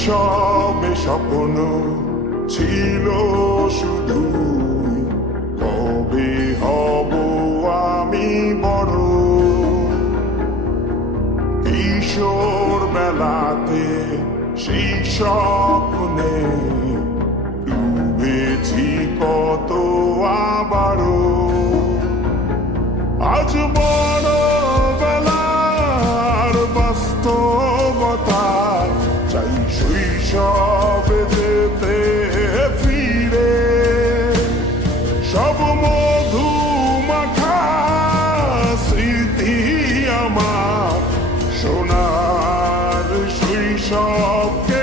শৈশবে স্বপ্ন ছিল শুধু, কবে হব আমি বড়। কিশোর বেলাতে সেই স্বপ্নে ডুবেছি কত আবারও। আজ বড় বেলার বাস্তবতা, চাই শৈশবে যেতে ফিরে। সব মধু মাখা স্মৃতি আমার, সোনার শৈশবকে